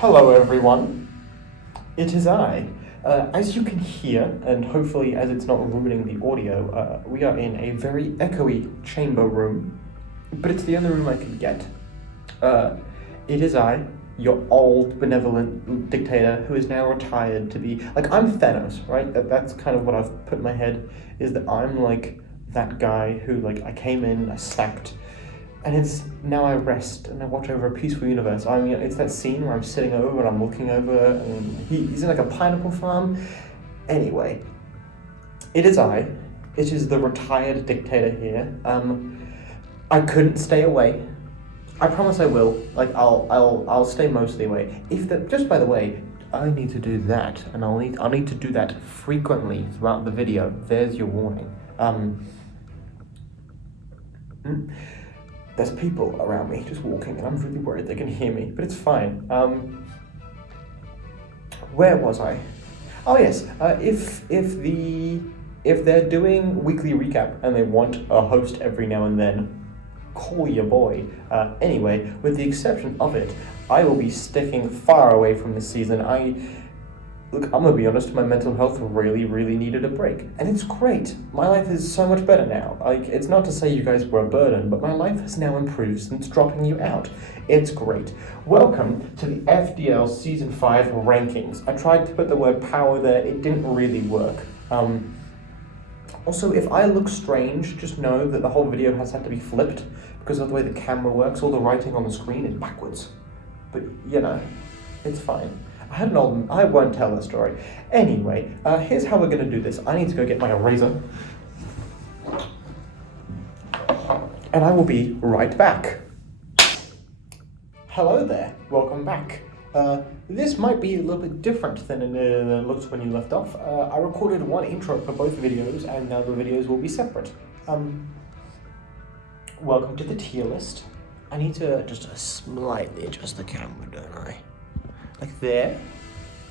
Hello everyone, it is I. As you can hear, and hopefully as it's not ruining the audio, we are in a very echoey chamber room, but it's the only room I can get. It is I, your old benevolent dictator who is now retired to be, like, I'm Thanos, right? That's kind of what I've put in my head, is that I'm like that guy who, like, I came in, I sacked, and it's now I rest and I watch over a peaceful universe. I mean, it's that scene where I'm sitting over and I'm looking over, and he's in like a pineapple farm. Anyway, it is I. It is the retired dictator here. I couldn't stay away. I promise I will. Like, I'll stay mostly away. Just by the way, I need to do that, and I'll need to do that frequently throughout the video. There's your warning. There's people around me just walking, and I'm really worried they can hear me, but it's fine. Where was I? Oh yes, if they're doing weekly recap and they want a host every now and then, call your boy. Anyway, with the exception of it, I will be sticking far away from this season. Look, I'm gonna be honest, my mental health really needed a break. And it's great. My life is so much better now. Like, it's not to say you guys were a burden, but my life has now improved since dropping you out. It's great. Welcome to the FDL Season 5 rankings. I tried to put the word power there, it didn't really work. Also, if I look strange, just know that the whole video has had to be flipped because of the way the camera works. All the writing on the screen is backwards. But, you know, it's fine. I won't tell the story. Anyway, here's how we're going to do this. I need to go get my eraser. And I will be right back. Hello there. Welcome back. This might be a little bit different than it looked when you left off. I recorded one intro for both videos, and now the videos will be separate. Welcome to the tier list. I need to just slightly adjust the camera, don't I? Like there,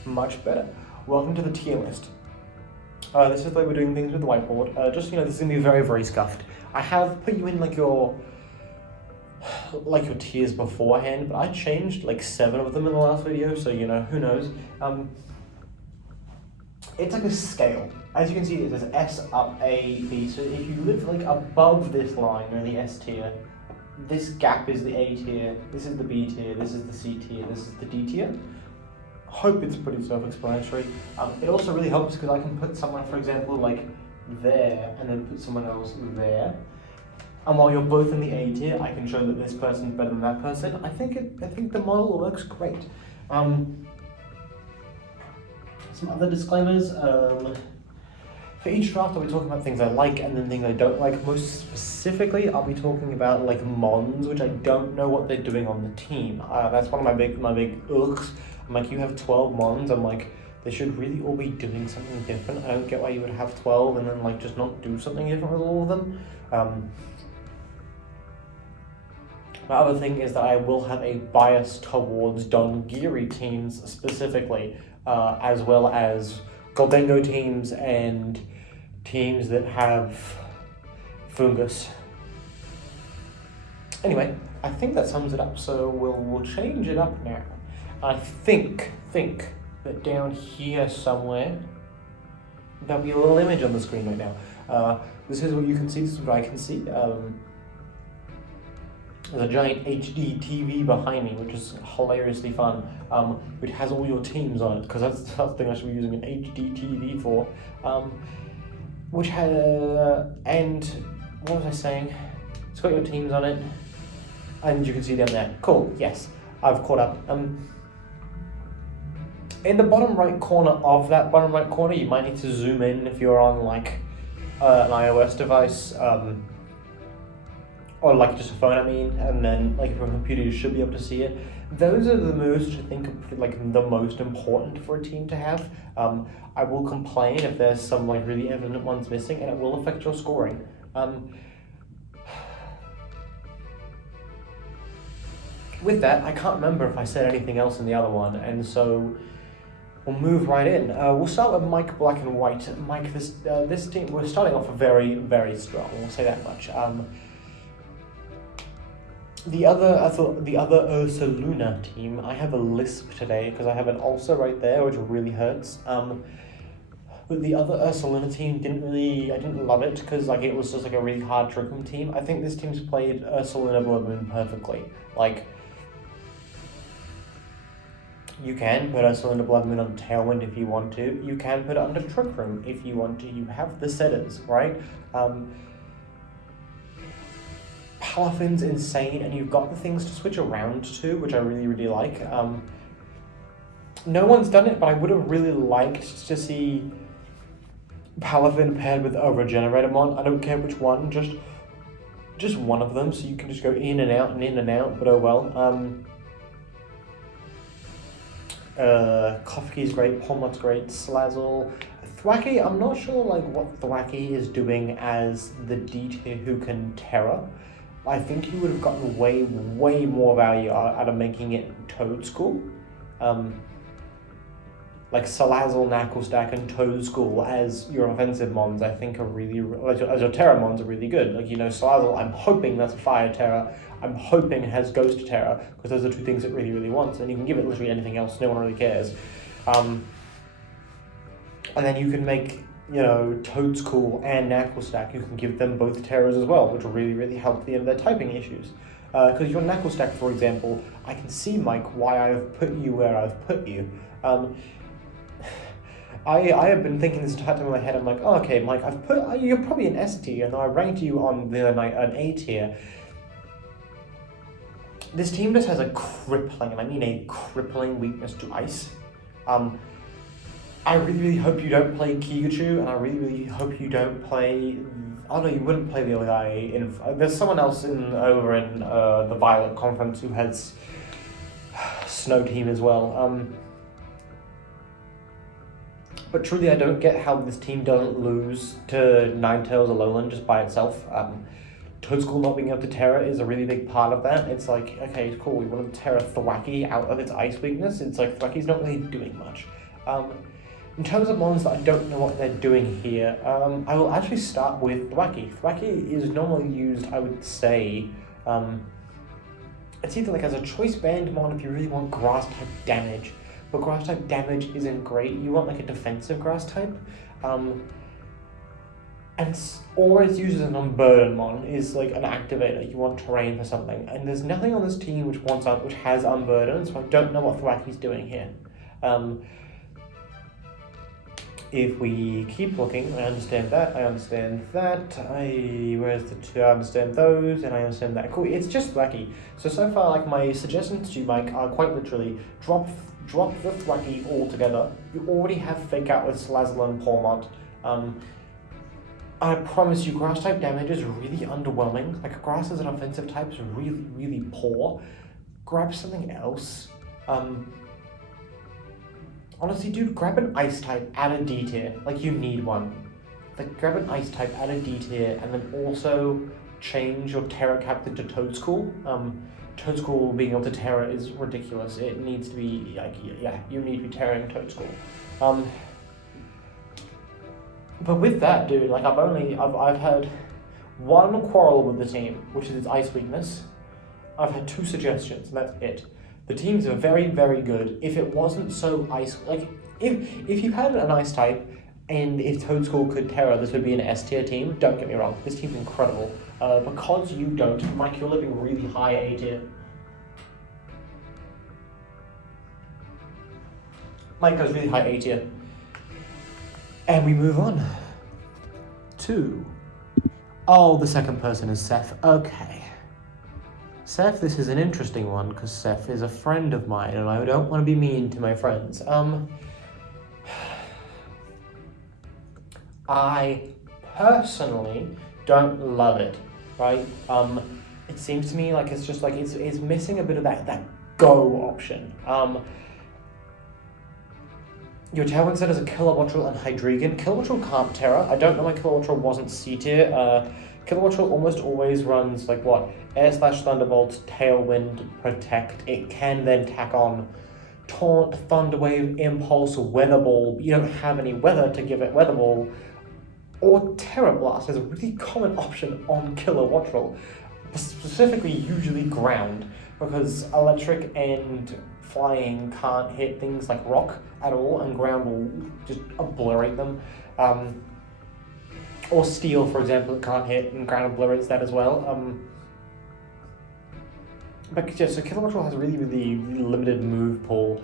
much better. Welcome to the tier list. This is the way we're doing things with the whiteboard. Just, you know, this is gonna be very scuffed. I have put you in like your tiers beforehand, but I changed like 7 of them in the last video, so, you know, who knows. It's like a scale. As you can see, it says S up A, B, so if you live like above this line, you're in the S tier. This gap is the A tier, this is the B tier, this is the C tier, this is the D tier. Hope it's pretty self-explanatory. It also really helps because I can put someone, for example, like there, and then put someone else there. And while you're both in the A tier, I can show that this person's better than that person. I think the model works great. Some other disclaimers. For each draft, I'll be talking about things I like and then things I don't like. Most specifically, I'll be talking about like mons, which I don't know what they're doing on the team. That's one of my big ugh. I'm like, you have 12 mons. I'm like, they should really all be doing something different. I don't get why you would have 12 and then like just not do something different with all of them. My other thing is that I will have a bias towards Dongiri teams specifically, as well as Goldengo teams and teams that have fungus. Anyway, I think that sums it up, so we'll change it up now. I think that down here somewhere, there'll be a little image on the screen right now. This is what you can see, this is what I can see. There's a giant HD TV behind me, which is hilariously fun, which has all your teams on it, because that's the thing I should be using an HD TV for. Which had, and what was I saying? It's got your teams on it, and you can see down there. Cool, yes, I've caught up. In the bottom right corner of that bottom right corner, you might need to zoom in if you're on like an iOS device, or like just a phone, I mean, and then like from a computer you should be able to see it. Those are the moves I think are like the most important for a team to have. I will complain if there's some like really evident ones missing, and it will affect your scoring. With that, I can't remember if I said anything else in the other one, and so we'll move right in. We'll start with mikeblacknwhite. Mike, this team, we're starting off very strong, we'll say that much. The other Ursaluna team, I have a lisp today because I have an ulcer right there, which really hurts. But the other Ursaluna team I didn't love it because like it was just like a really hard Trickum team. I think this team's played Ursaluna Blood Moon perfectly. Like, you can put Ursaluna Blood Moon on Tailwind if you want to. You can put it under Trick Room if you want to. You have the setters, right? Palafin's insane, and you've got the things to switch around to, which I really, really like. No one's done it, but I would have really liked to see Palafin paired with a Regeneratmon. I don't care which one, just one of them, so you can just go in and out and in and out, but oh well. Kofki's great, Pomot's great, Slazzle. Thwacky, I'm not sure like what Thwacky is doing as the D tier who can Terra. I think you would have gotten way more value out of making it Toad School. Like Salazzle, Knucklestack, and Toad School as your offensive mons, I think are really, as your Terra mons are really good. Like, you know, Salazzle, I'm hoping that's a Fire Terra. I'm hoping it has Ghost Terra, because those are two things it really, really wants, and you can give it literally anything else, no one really cares. And then you can make, you know, Toad School and Knucklestack, you can give them both Terras as well, which will really, really help the end of their typing issues. Because your Knucklestack, for example, I can see, Mike, why I've put you where I've put you. I have been thinking this entire time in my head. I'm like, oh, okay, Mike, you're probably an S tier, and I ranked you on the other night an A tier. This team just has a crippling, and I mean a crippling weakness to ice. I really, really hope you don't play Keegachu, and I really, really hope you don't play. Oh no, you wouldn't play the other guy. There's someone else over in the Violet Conference who has Snow Team as well. But truly, I don't get how this team doesn't lose to Ninetales Alolan just by itself. Toad School not being able to Terra is a really big part of that. It's like, okay, cool, we want to Terra Thwacky out of its ice weakness. It's like, Thwacky's not really doing much. In terms of mons that I don't know what they're doing here, I will actually start with Thwacky. Thwacky is normally used, I would say, it's either like as a choice band mon if you really want grass type damage. But grass type damage isn't great. You want like a defensive grass type. Or it's used as an unburden mon, is like an activator. You want terrain for something. And there's nothing on this team which has unburden, so I don't know what Thwacky's doing here. If we keep looking, I understand that, I understand that, where's the two? I understand those, and I understand that. Cool, it's just Thwacky. So far, like, my suggestions to you, Mike, are quite literally, drop the Thwacky altogether. You already have Fake Out with Salazzle and Palmont. I promise you, grass type damage is really underwhelming. Like, grass as an offensive type is really, really poor. Grab something else. Honestly, dude, grab an ice type, add a D tier. Like, you need one. Like, grab an ice type, add a D tier, and then also change your Terra Captain to Toad School. Toad School being able to Terra is ridiculous. It needs to be, like, yeah, you need to be Terraing Toad School. But with that, dude, like, I've had one quarrel with the team, which is its ice weakness. I've had two suggestions, and that's it. The teams are very, very good. If it wasn't so ice, like, if you had an ice type, and if Toad School could Terra, this would be an S tier team. Don't get me wrong, this team's incredible. Because you don't, Mike, you're living really high A tier. Mike goes really high A tier. And we move on to, the second person is Seph. Okay. Seph, this is an interesting one, because Seph is a friend of mine, and I don't want to be mean to my friends. I personally don't love it, right? It seems to me like it's just like, it's missing a bit of that go option. Your Tailwind set is a Kilowattrel and Hydreigon. Kilowattrel can't Terra. I don't know why Kilowattrel wasn't C tier. Kilowattrel almost always runs like what? Air/Thunderbolt, Tailwind, Protect. It can then tack on Taunt, Thunderwave, Impulse, Weather Ball. You don't have any weather to give it Weather Ball. Or Terra Blast is a really common option on Kilowattrel. specifically usually ground, because electric and flying can't hit things like rock at all, and ground will just obliterate them. Or steel, for example, it can't hit, and ground obliterates that as well. But yeah, so Keegachu has really limited move pool.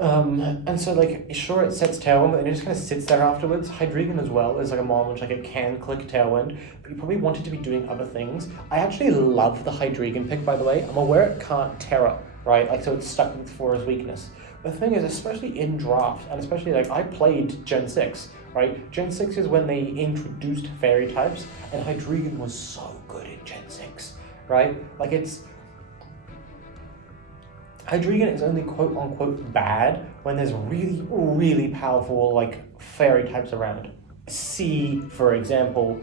And so like, sure, it sets Tailwind, but then it just kind of sits there afterwards. Hydreigon as well is like a mon which like it can click Tailwind, but you probably want it to be doing other things. I actually love the Hydreigon pick, by the way. I'm aware it can't Terra, right? Like, so it's stuck with 4 as weakness. The thing is, especially in draft, and especially like I played Gen 6, right? Gen 6 is when they introduced fairy types, and Hydreigon was so good in Gen 6, right? Like Hydreigon is only quote-unquote bad when there's really powerful, like, fairy types around. C, for example,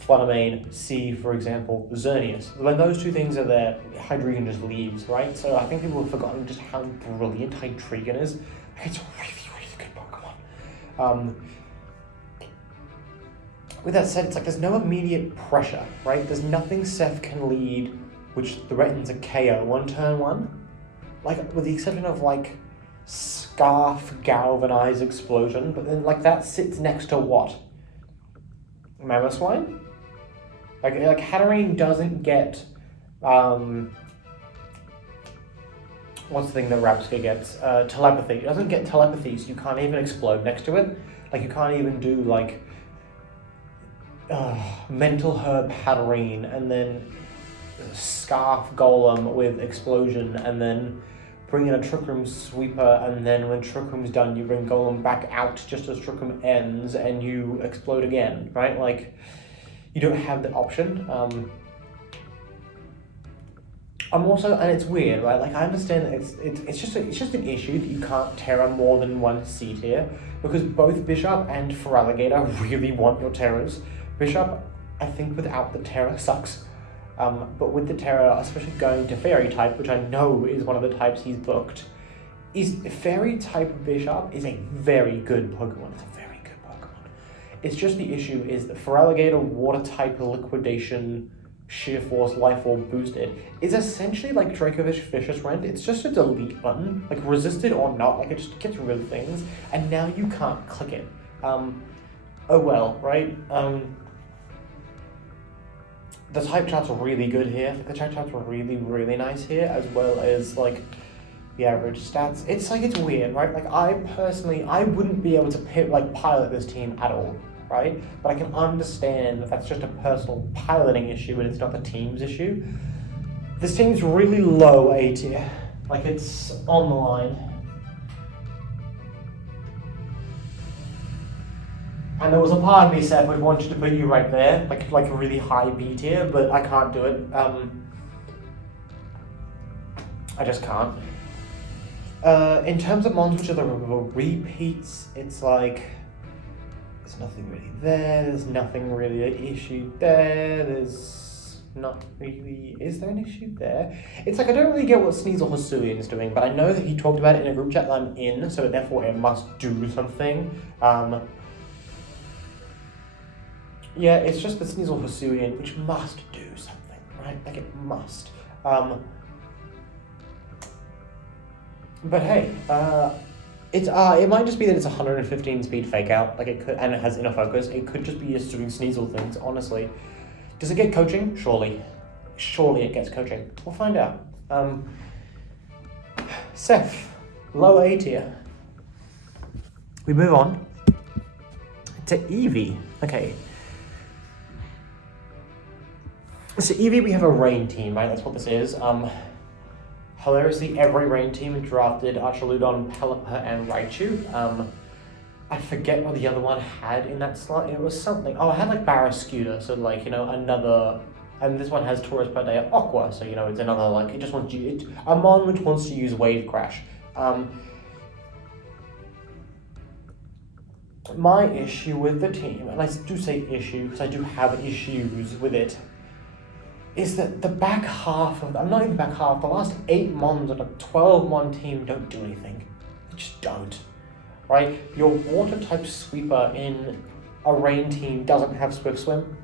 Fluttermane. C, for example, Xerneas. When those 2 things are there, Hydreigon just leaves, right? So I think people have forgotten just how brilliant Hydreigon is. It's a really good Pokemon. With that said, it's like there's no immediate pressure, right? There's nothing Seph can lead which threatens a KO on turn 1. Like, with the exception of, like, Scarf, Galvanize, Explosion, but then, like, that sits next to what? Mamoswine? Like Hatterene doesn't get, what's the thing that Rapska gets? Telepathy. It doesn't get telepathy, so you can't even explode next to it. Like, you can't even do, like, Mental Herb Hatterene, and then Scarf Golem with Explosion, and then bring in a Trick Room Sweeper, and then when Trick Room's done, you bring Golem back out just as Trick Room ends, and you explode again, right? Like, you don't have the option. I'm also, and it's weird, right? Like, I understand that it's just an issue that you can't Terra more than 1 C tier, because both Bishop and Feraligatr really want your Terras. Bishop, I think without the Terra sucks. But with the Terra, especially going to Fairy type, which I know is one of the types he's booked, is Fairy type Bishop is a very good Pokemon. It's a very good Pokemon. It's just the issue is that Feraligatr Water type Liquidation, Sheer Force, Life Orb boosted is essentially like Dracovish Vicious Rent. It's just a delete button, like resisted or not, like it just gets rid of things, and now you can't click it. Oh well, right? The type charts are really good here. The type charts are really nice here, as well as like the average stats. It's like, it's weird, right? Like, I wouldn't be able to pilot this team at all, right? But I can understand that that's just a personal piloting issue and it's not the team's issue. This team's really low A tier. Like, it's on the line. And there was a part of me, Seph, would want you to put you right there, like a really high B tier, but I can't do it. I just can't. In terms of mons which are the repeats, it's like, there's nothing really there, there's nothing really an issue there, there's not really, is there an issue there? It's like, I don't really get what Sneasel Hisuian's doing, but I know that he talked about it in a group chat that I'm in, so therefore it must do something. Yeah, it's just the Sneasel Hisuian, which must do something, right? Like, it must. But hey, it might just be that it's 115 speed fake out, like it could, and it has inner focus. It could just be just doing Sneasel things, honestly. Does it get coaching? Surely. Surely it gets coaching. We'll find out. Seph, low A tier. We move on to Eevee. Okay. So Eevee, we have a rain team, right? That's what this is. Hilariously, every rain team drafted Archaludon, Pelipper, and Raichu. I forget what the other one had in that slot. It was something. Oh, it had like Barrascuda, so like, you know, another. And this one has Taurus Perdea Aqua, so you know, it's another like, it just wants to, a mon which wants to use Wave Crash. My issue with the team, and I do say issue because I do have issues with it, is that the back half of, I'm not even back half, the last 8 mons on a 12-mon team don't do anything. They just don't, right? Your water-type sweeper in a rain team doesn't have Swift Swim.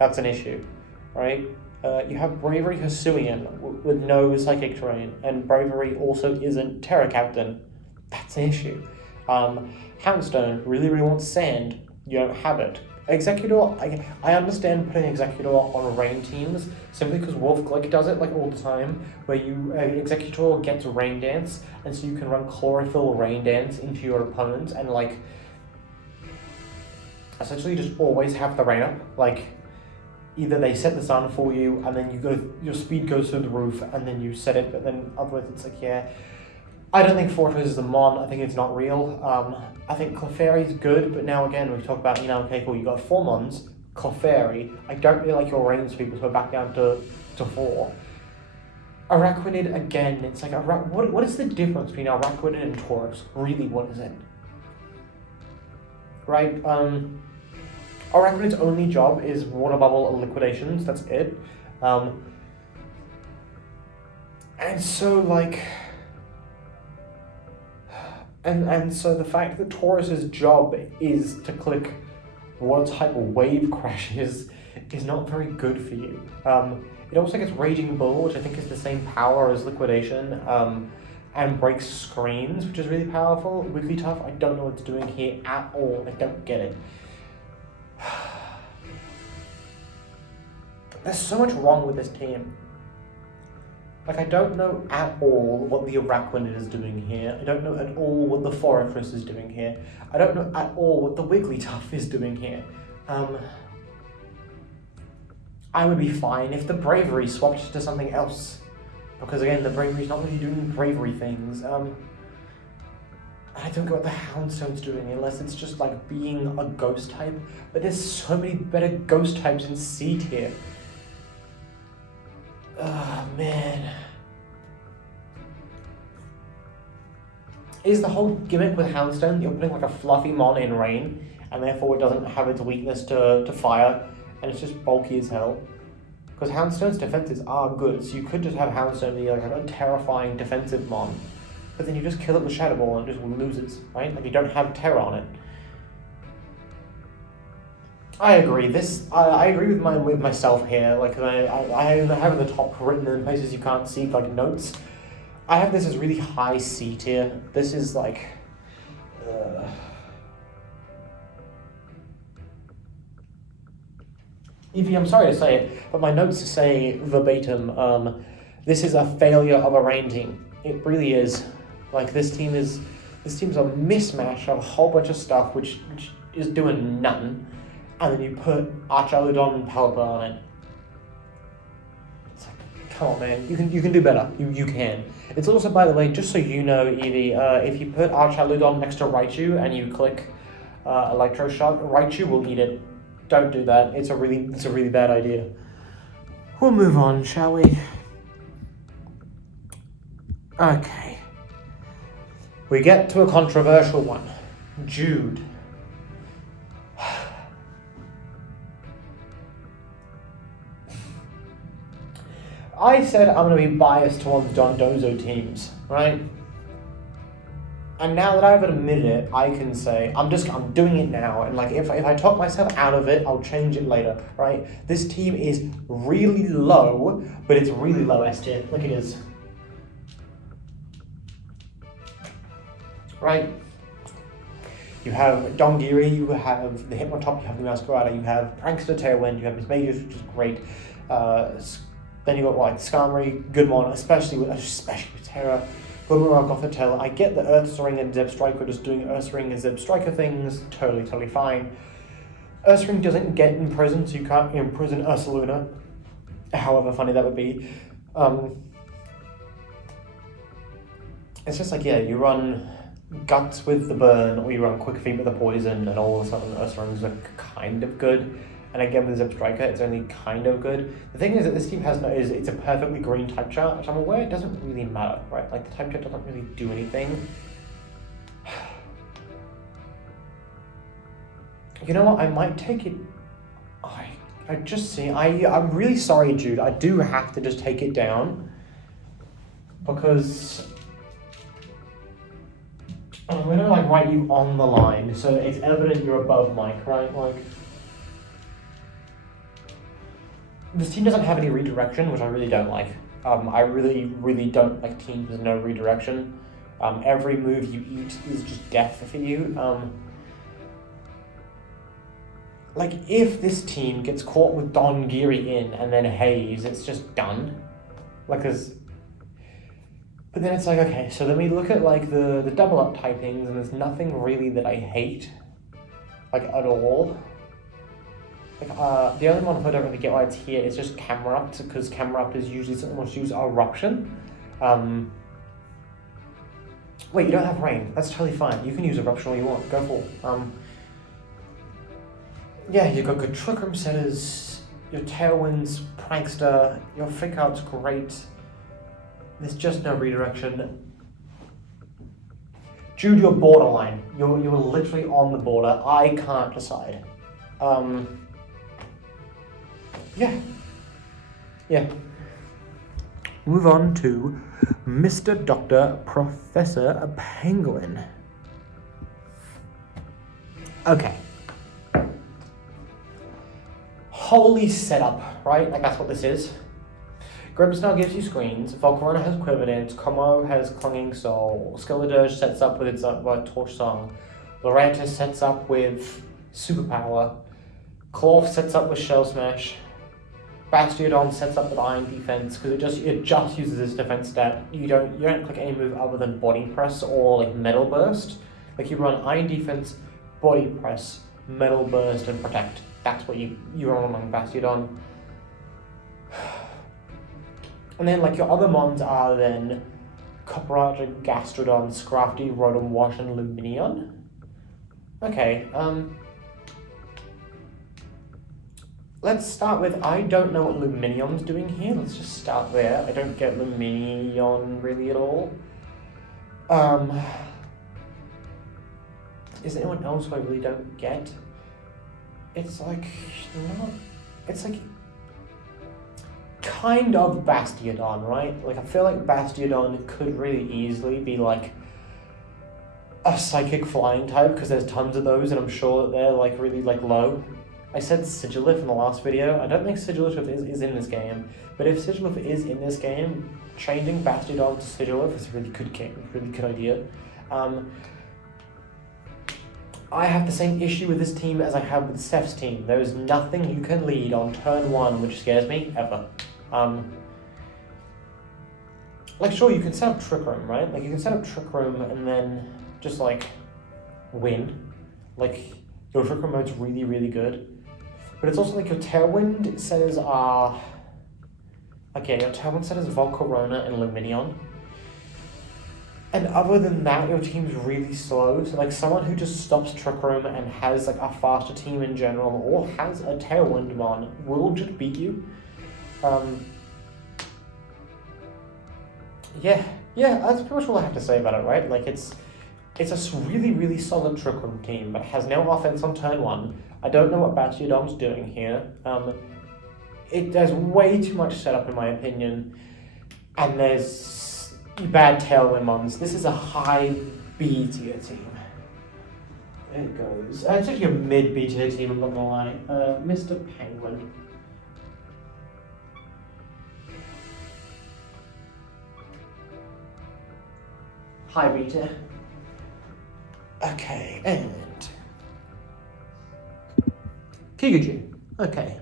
That's an issue, right? You have Bravery Hisuian with no psychic terrain, and Bravery also isn't Terra Captain. That's an issue. Houndstone really wants sand. You don't have it. Executor, I understand putting Executor on rain teams simply because Wolf Glick does it like all the time, where you Executor gets Rain Dance, and so you can run Chlorophyll Rain Dance into your opponent and like essentially just always have the rain up. Like either they set the sun for you and then your speed goes through the roof and then you set it, but then otherwise it's like, yeah. I don't think Fortress is a mon. I think it's not real. I think Clefairy's good, but now again, we talk about, okay, cool, you got 4 mons, Clefairy. I don't really like your range people, so back down to 4. Araquanid, again, it's like, what is the difference between Araquanid and Taurus? Really, what is it? Right, Araquanid's only job is water bubble liquidations, that's it. And so, like... And so the fact that Taurus's job is to click what type of wave crashes is not very good for you. It also gets Raging Bull, which I think is the same power as Liquidation, and breaks screens, which is really powerful. Wigglytuff, I don't know what it's doing here at all. I don't get it. There's so much wrong with this team. Like, I don't know at all what the Araquanid is doing here. I don't know at all what the Fortress is doing here. I don't know at all what the Wigglytuff is doing here. I would be fine if the Bravery swapped to something else. Because again, the Bravery's not really doing bravery things. I don't get what the Houndstone's doing unless it's just like being a ghost type. But there's so many better ghost types in C tier. Oh, man. Is the whole gimmick with Houndstone you're putting like a fluffy mon in rain, and therefore it doesn't have its weakness to fire, and it's just bulky as hell? Because Houndstone's defenses are good, so you could just have Houndstone be like a terrifying defensive mon, but then you just kill it with Shadow Ball and it just loses, right? Like you don't have terror on it. I agree. I agree with myself here. Like I have the top written in places you can't see, like notes. I have this as really high C tier. This is like. Eevee, I'm sorry to say it, but my notes say verbatim. This is a failure of a rain team. It really is. Like this team's a mismatch of a whole bunch of stuff which is doing nothing. And then you put Archaludon and Palpa on it. It's like, come on, man. You can do better. You can. It's also, by the way, just so you know, Eevee, if you put Archaludon next to Raichu and you click Electroshock, Raichu will eat it. Don't do that. It's a really bad idea. We'll move on, shall we? Okay. We get to a controversial one. Jude. I said I'm going to be biased towards Dondozo teams, right? And now that I've admitted it, I can say, I'm doing it now, and like, if I talk myself out of it, I'll change it later, right? This team is really low, but it's really low S tier, like it is. Right? You have Dongiri, you have the Hypnotop, you have the Masquerada, you have Prankster Tailwind, you have Miss Magus, which is great. Then you got like Skarmory, good mon, especially with Terra, Boomerang, Gothitelle. I get the Earthring and Zeb Striker just doing Earthring and Zeb Striker things, totally fine. Earthring doesn't get imprisoned, so you can't imprison Ursaluna, however funny that would be. It's just like, yeah, you run Guts with the Burn, or you run Quick Feet with the Poison, and all of a sudden Earthrings are kind of good. And again, with Zeb Striker, it's only kind of good. The thing is that this team it's a perfectly green type chart, which I'm aware it doesn't really matter, right? Like, the type chart doesn't really do anything. You know what, I might take it... I'm really sorry, Jude, I do have to just take it down. Because... I'm gonna, like, write you on the line, so it's evident you're above Mike, right? Like... This team doesn't have any redirection, which I really don't like. I really, really don't like teams with no redirection. Every move you eat is just death for you. Like, if this team gets caught with Don Geary in and then Haze, it's just done. Like, there's... But then it's like, okay, so then we look at, like, the double-up typings, and there's nothing really that I hate, like, at all. Like, the only one I don't really get why it's here is just Camerupt, because Camerupt is usually something that's used Eruption. Wait, you don't have Rain. That's totally fine. You can use Eruption all you want. Go for. Yeah, you've got good Trick Room setters, your Tailwind's Prankster, your Freak Out's great. There's just no redirection. Jude, you're borderline. You're literally on the border. I can't decide. Yeah. Move on to Mr. Dr. Professor Penguin. Okay. Holy setup, right? Like, that's what this is. Grimmsnarl gives you screens, Volcarona has Quiver Dance, Como has Clinging Soul, Skeledirge sets up with its Torch Song, Lorantis sets up with Superpower, Clorf sets up with Shell Smash, Bastiodon sets up with Iron Defense, because it just uses this defense stat. You don't click any move other than Body Press or like Metal Burst. Like, you run Iron Defense, Body Press, Metal Burst, and Protect. That's what you run on Bastiodon. And then, like, your other mons are then Copperarcher, Gastrodon, Scrafty, Rotom Wash, and Lumineon. Okay, let's start with, I don't know what Lumineon's doing here. Let's just start there. I don't get Lumineon really at all. Is there anyone else who I really don't get? It's like, not, it's like, kind of Bastiodon, right? Like, I feel like Bastiodon could really easily be like a Psychic Flying type, because there's tons of those, and I'm sure that they're like really like low. I said Sigilif in the last video. I don't think Sigilif is in this game, but if Sigilif is in this game, changing Bastiodon to Sigilif is a really good idea. I have the same issue with this team as I have with Seph's team. There is nothing you can lead on turn 1 which scares me, ever. Like, sure, you can set up Trick Room, right? Like, you can set up Trick Room and then just, like, win. Like, your Trick Room mode's really, really good. But it's also like your Tailwind setters are... Okay, your Tailwind setters are Volcarona and Lumineon. And other than that, your team's really slow. So, like, someone who just stops Trick Room and has, like, a faster team in general, or has a Tailwind mon, will just beat you. Yeah, that's pretty much all I have to say about it, right? Like, it's a really, really solid Trick Room team, but has no offense on turn 1. I don't know what Bastiodon's doing here. There's way too much setup, in my opinion, and there's bad Tailwind mons. This is a high B tier team. It goes. It's actually a mid B tier team, I'm not gonna lie. Mr. Penguin. High B tier. Okay, and Keegachu. Okay.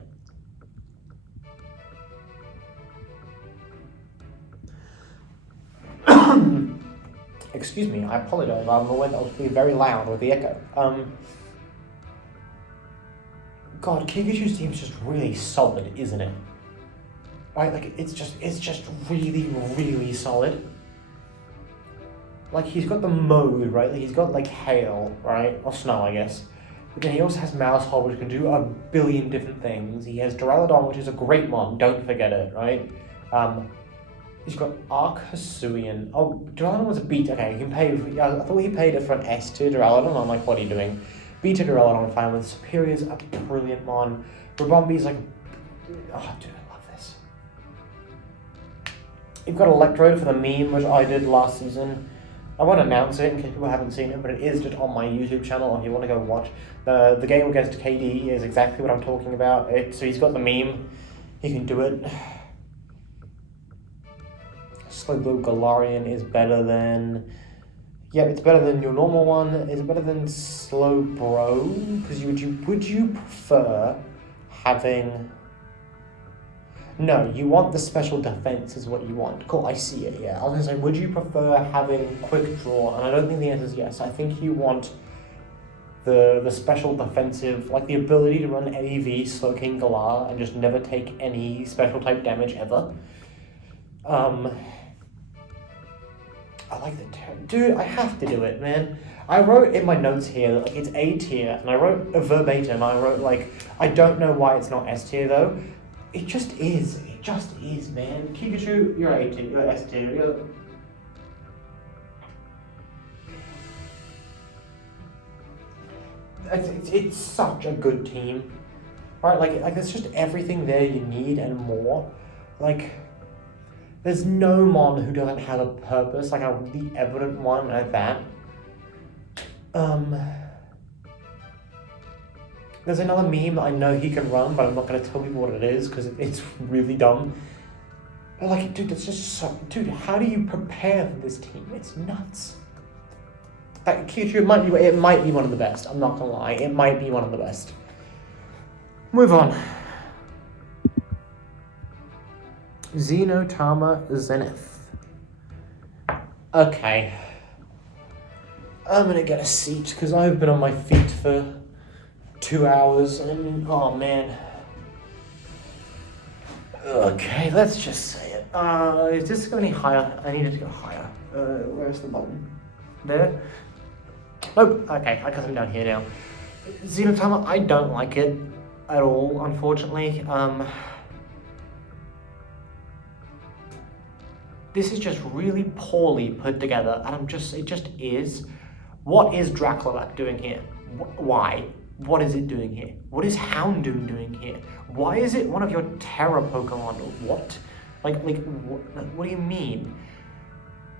Excuse me, I apologize. I'm aware that I was being very loud with the echo. God, Keegachu's team's just really solid, isn't it? Right, like, it's just really, really solid. Like, he's got the mode, right? Like, he's got, like, hail, right? Or snow, I guess. But then he also has Mousehole, which can do a billion different things. He has Duraludon, which is a great mon, don't forget it, right? He's got Arc Hisuian. Oh, Duraludon was a beta. Okay, you can pay. I thought he paid it for an S tier Duraludon. I'm like, what are you doing? Beta Duraludon, fine with. Superior's a brilliant mon. Rabombi's like, oh, dude, I love this. You've got Electrode for the meme, which I did last season. I won't announce it in case people haven't seen it, but it is just on my YouTube channel if you want to go watch. The game against KD is exactly what I'm talking about. So he's got the meme. He can do it. Slowbro Galarian is better than... Yeah, it's better than your normal one. Is it better than Slowbro? Because would you prefer having... No, you want the special defense is what you want. Cool, I see it, yeah. I was going to say, would you prefer having quick draw? And I don't think the answer is yes. I think you want the special defensive, like the ability to run Eevee, Slowking Galar, and just never take any special type damage ever. I like the dude, I have to do it, man. I wrote in my notes here, like, it's A tier, and I wrote a verbatim, I wrote, like, I don't know why it's not S tier, though. It just is. It just is, man. Keegachu, you're A tier, you're S tier, It's such a good team. Right, like there's just everything there you need and more. Like, there's no mon who doesn't have a purpose, like the evident one at that. There's another meme that I know he can run, but I'm not going to tell people what it is, because it's really dumb. But like, dude, it's just so... Dude, how do you prepare for this team? It's nuts. Like, Keegachu, it might be one of the best, I'm not going to lie. It might be one of the best. Move on. Xenotama Zenith. Okay. I'm gonna get a seat because I've been on my feet for 2 hours and oh man. Okay, let's just say it. Is this going any higher? I need it to go higher. Where's the button? There? Oh, okay, I got them down here now. Xenotama, I don't like it at all, unfortunately. This is just really poorly put together, and it just is. What is Draculac doing here? Why? What is it doing here? What is Houndoom doing here? Why is it one of your Terra Pokemon? What? What do you mean?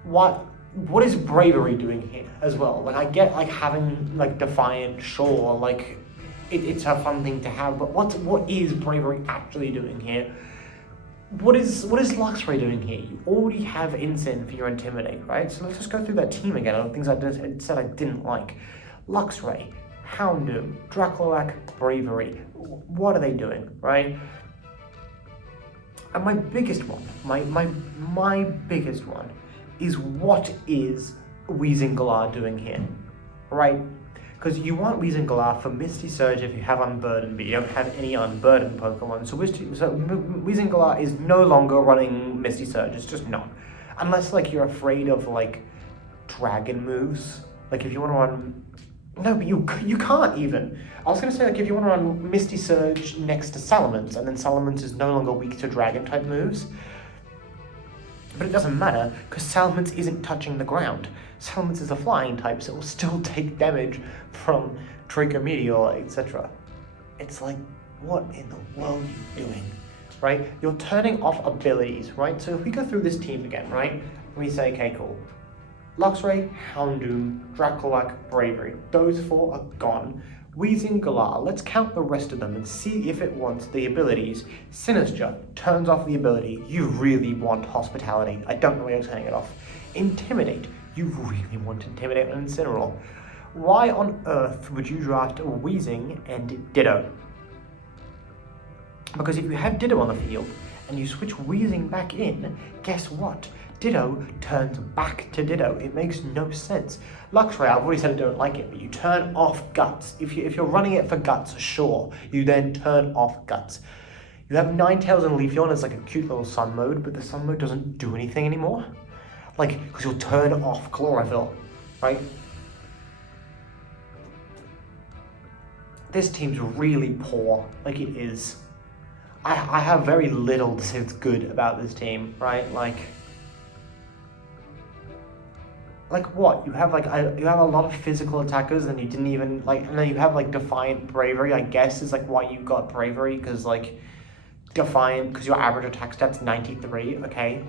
What is Bravery doing here as well? Like, I get, like, having, like, Defiant, sure, like, it's a fun thing to have, but what is Bravery actually doing here? What is Luxray doing here? You already have Incin for your Intimidate, right? So let's just go through that team again of things I said I didn't like. Luxray, Houndoom, Draculac, Bravery. What are they doing, right? And my biggest one, my biggest one, is what is Weezinglar doing here, right? Because you want Weezinglar for Misty Surge if you have Unburdened, but you don't have any Unburdened Pokemon. So Weezinglar is no longer running Misty Surge, it's just not. Unless, like, you're afraid of, like, Dragon moves. Like, if you want to run... No, but you can't even. I was going to say, like, if you want to run Misty Surge next to Salamence, and then Salamence is no longer weak to Dragon-type moves. But it doesn't matter, because Salamence isn't touching the ground. Salamence is a flying type, so it will still take damage from Draco Meteor, etc. It's like, what in the world are you doing? Right? You're turning off abilities, right? So if we go through this team again, right? We say, okay, cool. Luxray, Houndoom, Draculac, Bravery. Those four are gone. Weezinglar, let's count the rest of them and see if it wants the abilities. Sinister turns off the ability. You really want Hospitality. I don't know why you're turning it off. Intimidate. You really want Intimidate on Incineroar. Why on earth would you draft Weezing and Ditto? Because if you have Ditto on the field and you switch Weezing back in, guess what? Ditto turns back to Ditto. It makes no sense. Luxray, I've already said I don't like it, but you turn off Guts. If you're running it for Guts, sure, you then turn off Guts. You have Ninetales and Leafeon as like a cute little Sun mode, but the Sun mode doesn't do anything anymore. Like, because you'll turn off Chlorophyll, right? This team's really poor, like it is. I have very little to say that's good about this team, right? Like what? You have you have a lot of physical attackers, and you didn't even and then you have like Defiant Bravery. I guess is like why you got Bravery, because like Defiant, because your average attack stat's 93. Okay,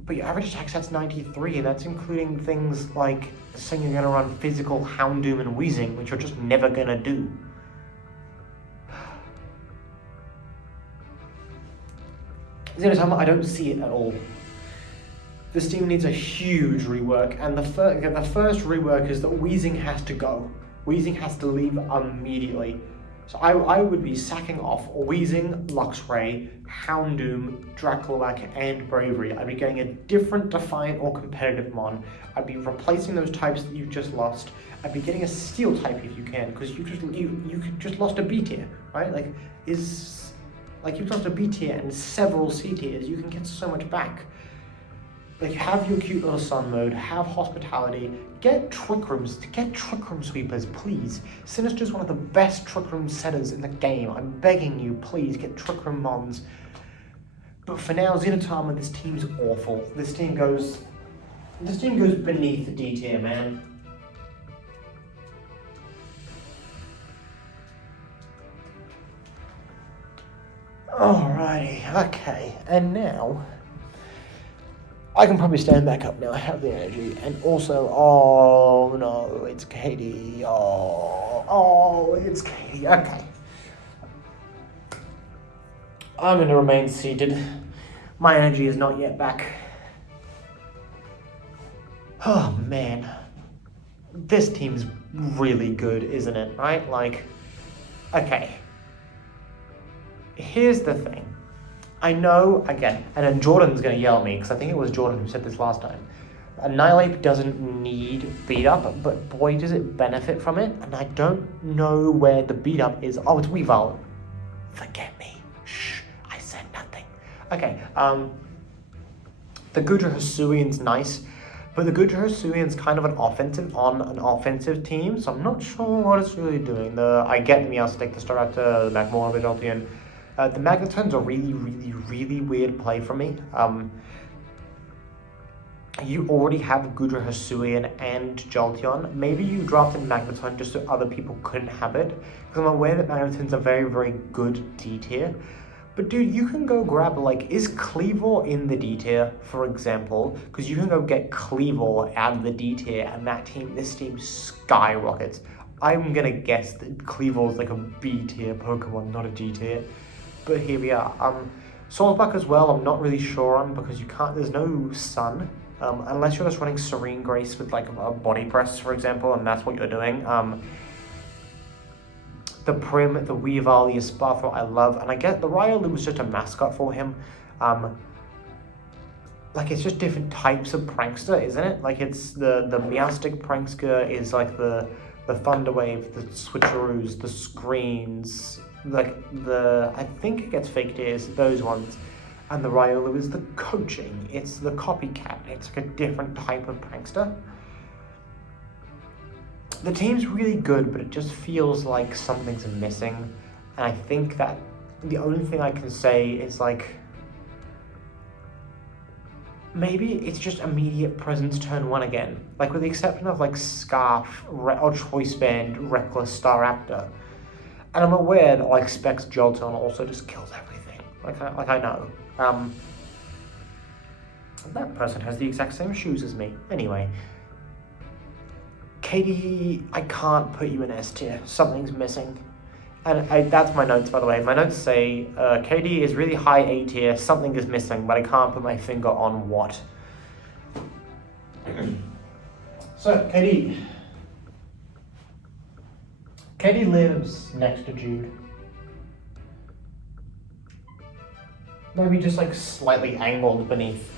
but your average attack stat's 93, and that's including things like saying you're gonna run physical Houndoom and Weezing, which you're just never gonna do. Xenotama, I don't see it at all. This team needs a huge rework, and the first rework is that Weezing has to go. Weezing has to leave immediately. So I would be sacking off Weezing, Luxray, Houndoom, Draculac, and Bravery. I'd be getting a different Defiant or Competitive Mon. I'd be replacing those types that you've just lost. I'd be getting a Steel type if you can, because you just lost a B tier, right? You've lost a B tier and several C tiers. You can get so much back. Like, have your cute little sun mode, have hospitality, get trick rooms sweepers, please. Sinister's one of the best trick room setters in the game. I'm begging you, please get trick room mons. But for now, Xenotama, this team's awful. This team goes beneath D tier, man. Alrighty, okay, and now I can probably stand back up now. I have the energy, and also, oh no, it's Katie. Oh, it's Katie. Okay, I'm going to remain seated. My energy is not yet back. Oh man, this team's really good, isn't it? Right? Like, okay. Here's the thing. I know, again, and then Jordan's going to yell at me, because I think it was Jordan who said this last time. Annihilate doesn't need beat up, but boy does it benefit from it, and I don't know where the beat up is. Oh, it's Weevil. Forget me. Shh, I said nothing. Okay, the Gudra Hisuian's nice, but the Gudra Hisuian's kind of an offensive team, so I'm not sure what it's really doing. I get the Meowstic, the Staraptor, the Magmar, the Jolteon. The Magneton's a really weird play for me. You already have Gudra Hisuian and Jolteon. Maybe you drafted Magneton just so other people couldn't have it, because I'm aware that Magneton's a very good D tier. But dude, you can go grab, is Cleavor in the D tier, for example? Because you can go get Cleavor out of the D tier, and this team skyrockets. I'm gonna guess that Cleavor's like a B tier Pokemon, not a D tier. But here we are. Swordsbuck as well, I'm not really sure on, because there's no sun. Unless you're just running Serene Grace with a body press, for example, and that's what you're doing. The Prim, the Weavile, the Esparthro, I love, and I get the Riolu was just a mascot for him. It's just different types of prankster, isn't it? It's the Meowstic prankster is the Thunder Wave, the Switcheroos, the Screens, I think it gets Fake Tears, those ones. And the Riolu is the coaching, it's the copycat, it's a different type of prankster. The team's really good, but it just feels like something's missing. And I think that the only thing I can say is maybe it's just immediate presence turn 1 again. With the exception of Scarf, or Choice Band, Reckless, Staraptor. And I'm aware that Specs Jolteon also just kills everything. I know. That person has the exact same shoes as me. Anyway. Katie, I can't put you in S tier. Something's missing. And that's my notes, by the way. My notes say, Katie is really high A tier, something is missing, but I can't put my finger on what. So, Katie lives next to Jude. Maybe just slightly angled beneath.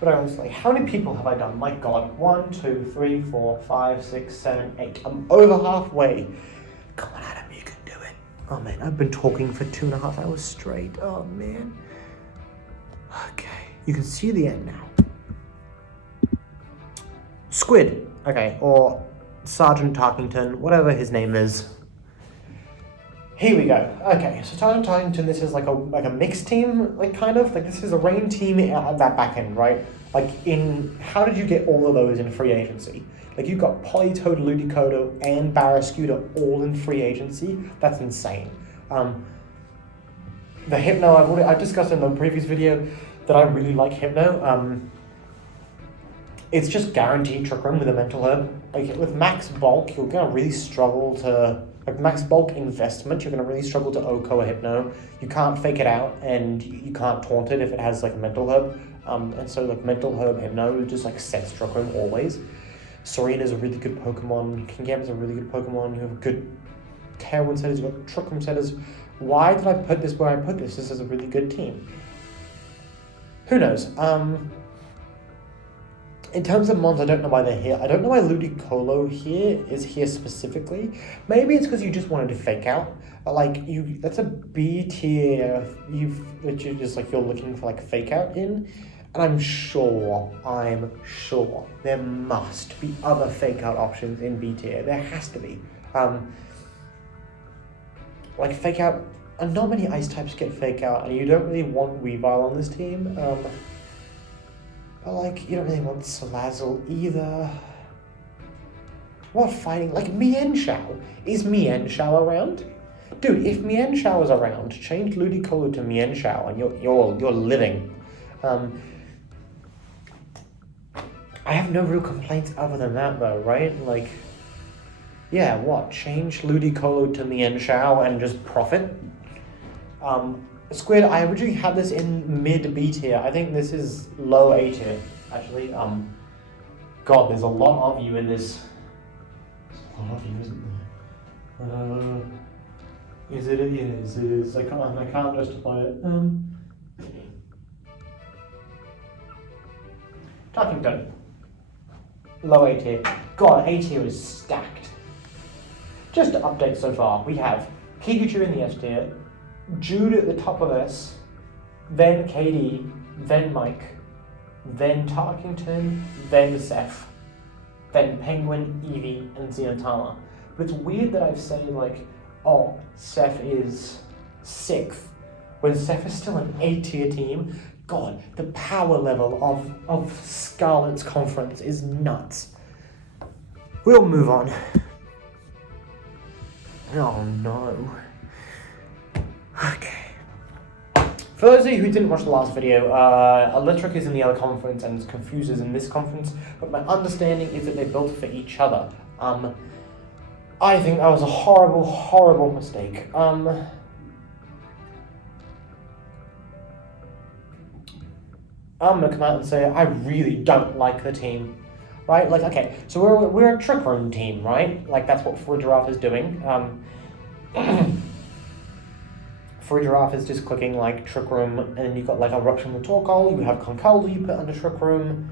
But honestly, how many people have I done? My god, 1, 2, 3, 4, 5, 6, 7, 8. I'm over halfway. Come on, Adam, you can do it. Oh man, I've been talking for 2.5 hours straight. Oh man. Okay, you can see the end now. Squid. Okay, or Sergeant Tarkington, whatever his name is. Here we go. Okay, so Sergeant Tarkington, this is like a mixed team, kind of. This is a rain team at that back end, right? How did you get all of those in free agency? You've got Politoed, Ludicolo, and Barrascuda all in free agency. That's insane. The Hypno, I've discussed in the previous video that I really like Hypno. It's just guaranteed Trick Room with a Mental Herb. With max bulk, you're gonna really struggle to Like max bulk investment, you're going to really struggle to OHKO a Hypno. You can't fake it out, and you can't taunt it if it has like a mental herb. And so like mental herb Hypno just like sets Trick Room always. Serena's a really good Pokemon. Kingambit's a really good Pokemon. You have good Tailwind setters, you've got Trick Room setters. Why did I put this where I put this? This is a really good team. Who knows? In terms of mons, I don't know why they're here. I don't know why Ludicolo is here specifically. Maybe it's because you just wanted to fake out. Like that's a B tier. Which is just like you're looking for like fake out in, and I'm sure there must be other fake out options in B tier. There has to be. Like fake out. And not many ice types get fake out, and you don't really want Weavile on this team. But like, you don't really want Salazzle either. What fighting? Like Mienshao. Is Mienshao around? Dude, if Mienshao is around, change Ludicolo to Mienshao and you're living. I have no real complaints other than that though, right? Like, yeah, what? Change Ludicolo to Mienshao and just profit? Squid, I originally had this in mid B tier. I think this is low A tier, actually. God, there's a lot of you in this. There's a lot of you, isn't there? Is it? Yes, it is. I can't justify it. Tarkington. Low A tier. God, A tier is stacked. Just to update so far, we have Keegachu in the S tier, Jude at the top of S, then KD, then Mike, then Tarkington, then Seph, then Penguin, Eevee, and Xenotama. But it's weird that I've said like, oh, Seph is 6th, when Seph is still an A tier team. God, the power level of Scarlet's conference is nuts. We'll move on. Oh no. Okay. For those of you who didn't watch the last video, Electric is in the other conference and Confuse is in this conference, but my understanding is that they're built for each other. I think that was a horrible, horrible mistake. I'm gonna come out and say I really don't like the team. Right? Like, okay, so we're a Trick Room team, right? Like, that's what Giraffe is doing. Giraffe is just clicking, like, Trick Room, and then you've got, like, Eruption with Torkoal, you have Conkeldurr you put under Trick Room.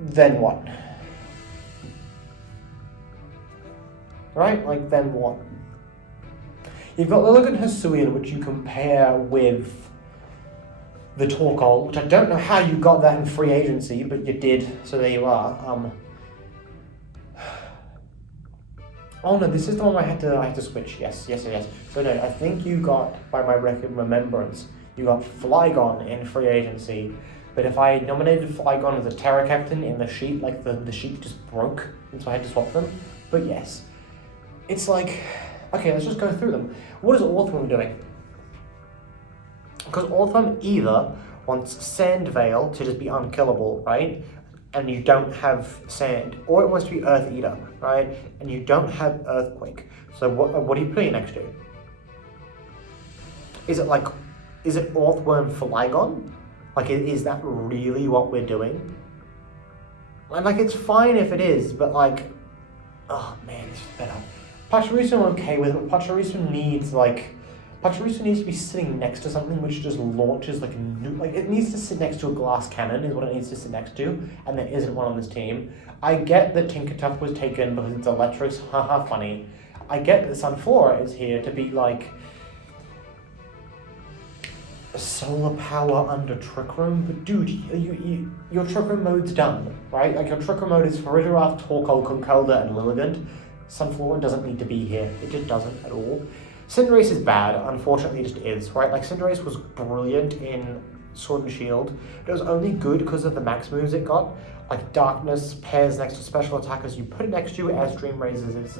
Then what? Right? Like, then what? You've got Lilligant Hisuian, which you compare with the Torkoal, which I don't know how you got that in free agency, but you did, so there you are. Oh no, this is the one where I had to switch. Yes. So no, I think you got, by my remembrance, you got Flygon in free agency, but if I nominated Flygon as a Terra Captain in the sheet, like the sheet just broke, and so I had to swap them. But yes, it's like, okay, let's just go through them. What is Orthworm doing? Because Orthworm either wants Sandvale to just be unkillable, right? And you don't have Sand. Or it wants to be Earth Eater, right? And you don't have Earthquake. So what are you putting next to? Is it Orthworm Flygon? Like, is that really what we're doing? And like, it's fine if it is, but like, oh man, this is better. Pachirisu I'm okay with it, but Pachirisu needs to be sitting next to something which just launches like it needs to sit next to a glass cannon is what it needs to sit next to, and there isn't one on this team. I get that Tinkertuff was taken because it's Electrics, haha, funny. I get that Sunflora is here to be like a solar power under Trick Room, but dude, your Trick Room mode's done, right? Like your Trick Room mode is Farigiraf, Torkoal, Conkeldurr, and Lilligant. Sunflora doesn't need to be here. It just doesn't at all. Cinderace is bad, unfortunately it just is, right? Like Cinderace was brilliant in Sword and Shield, but it was only good because of the max moves it got. Like Darkness pairs next to special attackers, you put it next to as Dream Razors, it's,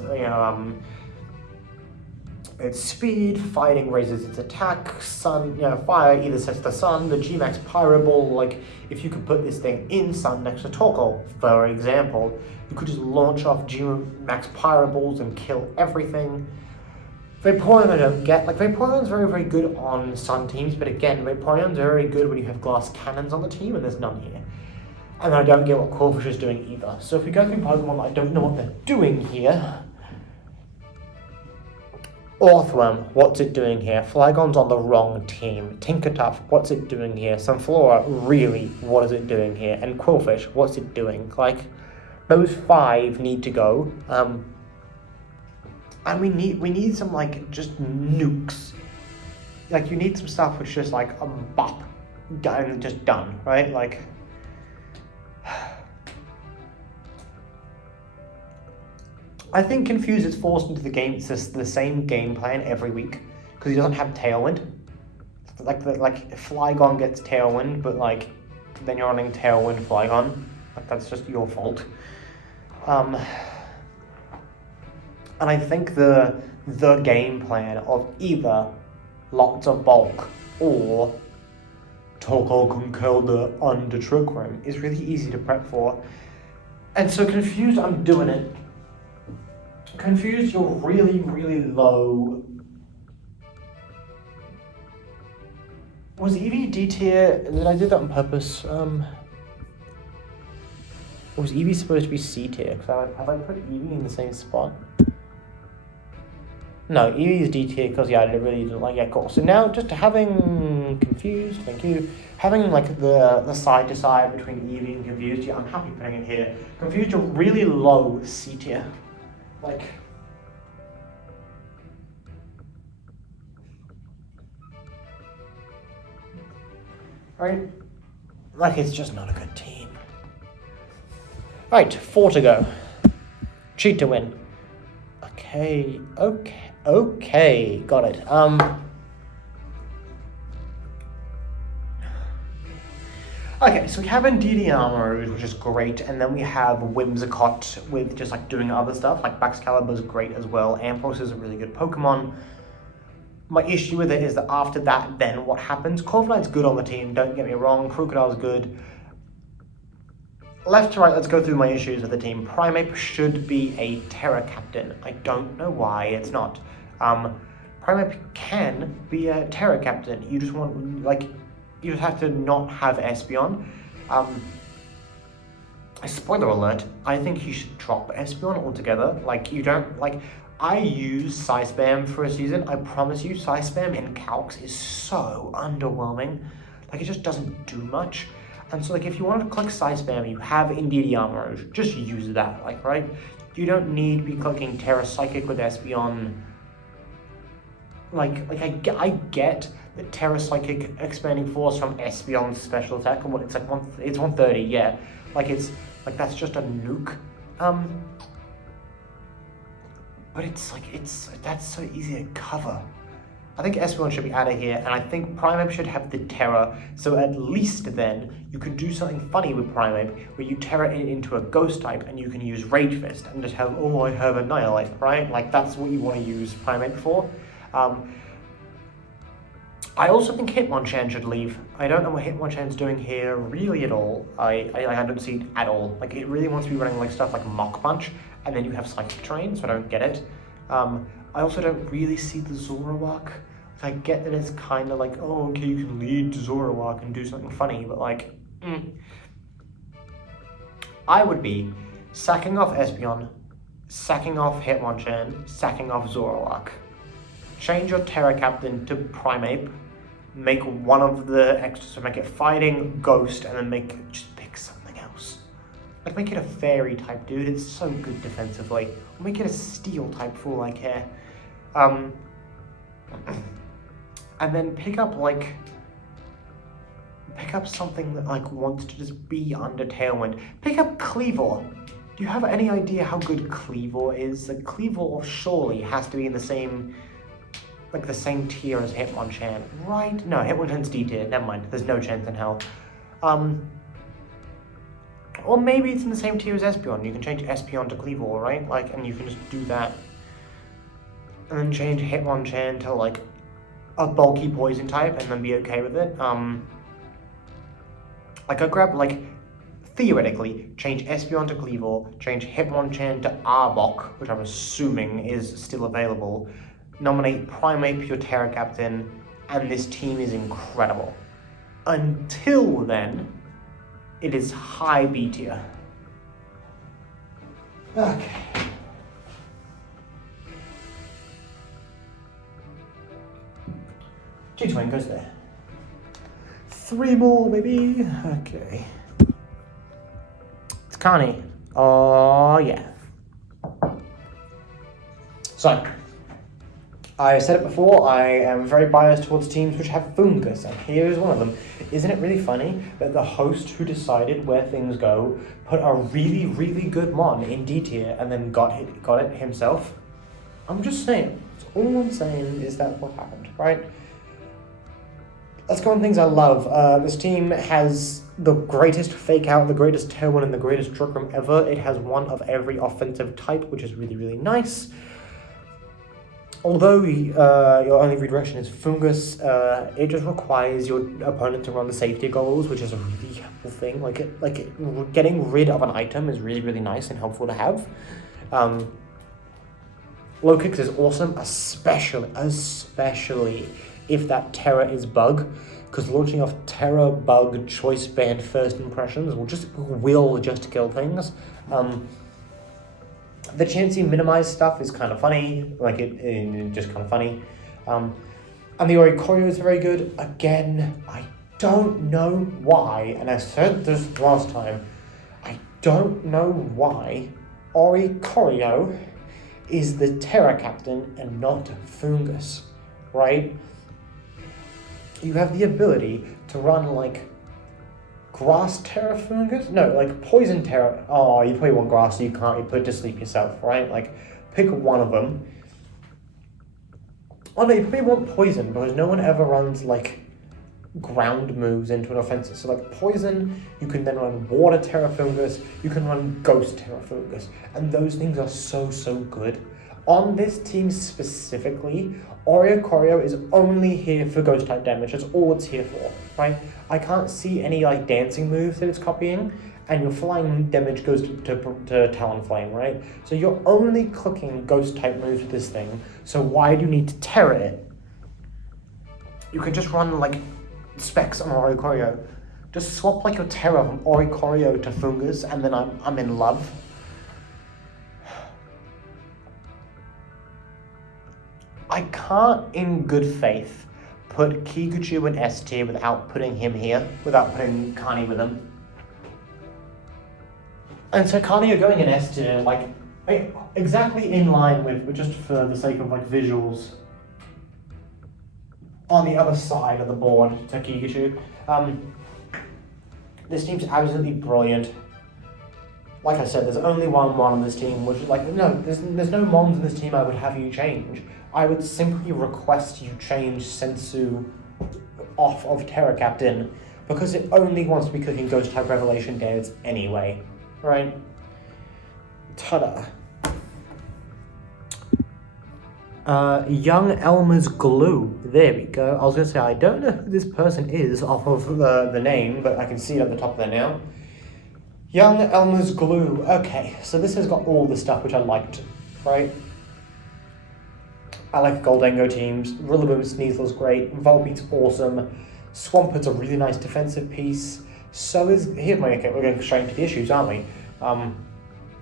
its speed, fighting raises its attack, sun, fire either sets the sun, the G-Max Pyro Ball. Like, if you could put this thing in sun next to Torkoal, for example, you could just launch off G-Max Pyro Balls and kill everything. Vaporeon I don't get. Like, Vaporeon's very, very good on sun teams, but again, Vaporeon's very good when you have glass cannons on the team, and there's none here. And I don't get what Corphish is doing either. So if we go through Pokemon, I don't know what they're doing here. Orthworm, what's it doing here? Flygon's on the wrong team. Tinkertuff, what's it doing here? Sunflora, really, what is it doing here? And Quillfish, what's it doing? Like, those 5 need to go. And we need some, like, just nukes. Like, you need some stuff which just, like, bop, and just done, right? Like, I think Confuse is forced into the game. It's just the same game plan every week because he doesn't have Tailwind. Like Flygon gets Tailwind, but like then you're running Tailwind Flygon. Like that's just your fault. And I think the game plan of either lots of bulk or Torkoal Conkeldurr under Trick Room is really easy to prep for. And so Confused, I'm doing it. Confused, you're really, really low. Was Eevee D tier? Did I do that on purpose? Or was Eevee supposed to be C tier? Because have I put Eevee in the same spot? No, Eevee is D tier because I really didn't like it. Cool. So now just having Confused, thank you. Having like the side to side between Eevee and Confused, yeah, I'm happy putting it here. Confused, you're really low C tier. Like, right? Like, it's just not a good team. Right, 4 to go. CheatTwoWin. Okay, got it. Okay, so we have Indeedee, which is great, and then we have Whimsicott with just like doing other stuff, like Baxcalibur's great as well. Ampharos is a really good Pokemon. My issue with it is that after that, then what happens? Corviknight's good on the team, don't get me wrong, Crocodile's good. Left to right, let's go through my issues with the team. Primeape should be a Terra Captain. I don't know why it's not. Primeape can be a Terra Captain. You just want, like, you just have to not have Espeon. Spoiler alert, I think you should drop Espeon altogether. Like, you don't, like, I use Psyspam for a season. I promise you, Psyspam in Calcs is so underwhelming. Like, it just doesn't do much. And so, like, if you want to click Psyspam, you have Indeedee Armourouge. Just use that, like, right? You don't need to be clicking Terra Psychic with Espeon. Like I get the Terra Psychic expanding force from Espeon's special attack. It's like it's 130, yeah. Like it's like that's just a nuke. But it's like that's so easy to cover. I think Espeon should be out of here, and I think Primeape should have the Terra, so at least then you could do something funny with Primeape, where you Terra it into a Ghost type, and you can use Rage Fist, and just have, oh, I have Annihilate, right? Like, that's what you want to use Primeape for. I also think Hitmonchan should leave. I don't know what Hitmonchan's doing here really at all. I don't see it at all. Like, it really wants to be running like stuff like Mach Punch, and then you have Psychic Terrain, so I don't get it. I also don't really see the Zoroark. I get that it's kind of like, oh, okay, you can lead to Zoroark and do something funny, but like, I would be sacking off Espeon, sacking off Hitmonchan, sacking off Zoroark. Change your Terra Captain to Primeape, make one of the extras, so make it Fighting, Ghost, and then just pick something else. Like, make it a Fairy type, dude, it's so good defensively. Or make it a Steel type for all I care. And then pick up something that like wants to just be under Tailwind. Pick up Kleavor. Do you have any idea how good Kleavor is? Like, Kleavor surely has to be in the same tier as Hitmonchan, right? No, Hitmonchan's D tier, never mind, there's no chance in hell. Or maybe it's in the same tier as Espeon, you can change Espeon to Kleavor, right? Like, and you can just do that. and then change Hitmonchan to like a bulky poison type and then be okay with it. Like I grab like theoretically change Espeon to Cleavor, change Hitmonchan to Arbok, which I'm assuming is still available. Nominate Primeape your Terra Captain, and this team is incredible. Until then, it is high B tier. Okay. CheatTwoWin goes there. 3 more, baby. Okay. It's Carney. Oh, yeah. So, I said it before, I am very biased towards teams which have fungus, and here is one of them. Isn't it really funny that the host who decided where things go put a really, really good mon in D tier and then got it himself? I'm just saying. All I'm saying is that's what happened, right? Let's go on things I love. This team has the greatest fake out, the greatest tailwind, and the greatest trick room ever. It has one of every offensive type, which is really, really nice. Although your only redirection is fungus, it just requires your opponent to run the safety goals, which is a really helpful thing. Getting rid of an item is really, really nice and helpful to have. Low kicks is awesome, especially if that Terra is bug, because launching off Terra bug choice band first impressions will just kill things. The Chansey minimize stuff is kind of funny, just kind of funny. And the Oricorio is very good. Again, I don't know why, and I said this last time, I don't know why Oricorio is the Terra Captain and not Fungus, right? You have the ability to run like Grass Terra Fungus? No, like Poison Terra. Oh, you probably want Grass, so you put it to sleep yourself, right? Like, pick one of them. Oh no, you probably want Poison, because no one ever runs like ground moves into an offensive. So like Poison, you can then run Water Terra Fungus, you can run Ghost Terra Fungus, and those things are so good. On this team specifically, Oricorio is only here for ghost type damage. That's all it's here for, right? I can't see any like dancing moves that it's copying, and your flying damage goes to Talonflame, right? So you're only clicking ghost type moves with this thing, so why do you need to Terra it? You can just run like specs on Oricorio. Just swap like your Terra from Oricorio to Fungus, and then I'm in love. I can't, in good faith, put Keegachu in S tier without putting him here, without putting Carney with him. And so Carney are going in S tier, like, exactly in line with, just for the sake of like visuals, on the other side of the board to Keegachu. This team's absolutely brilliant. Like I said, there's only one mon on this team, which is like, no, there's no mons in this team I would have you change. I would simply request you change Sensu off of Terra Captain, because it only wants to be clicking Ghost type Revelation Dance anyway, right? Ta-da. Young Elmer's Glue. There we go. I was going to say, I don't know who this person is off of the name, but I can see it at the top there now. Young Elmer's Glue. Okay, so this has got all the stuff which I liked, right? I like Goldengo teams. Rillaboom Sneasel's great. Volbeat's awesome. Swampert's a really nice defensive piece. So is... Here's my... Okay, we're going straight into the issues, aren't we?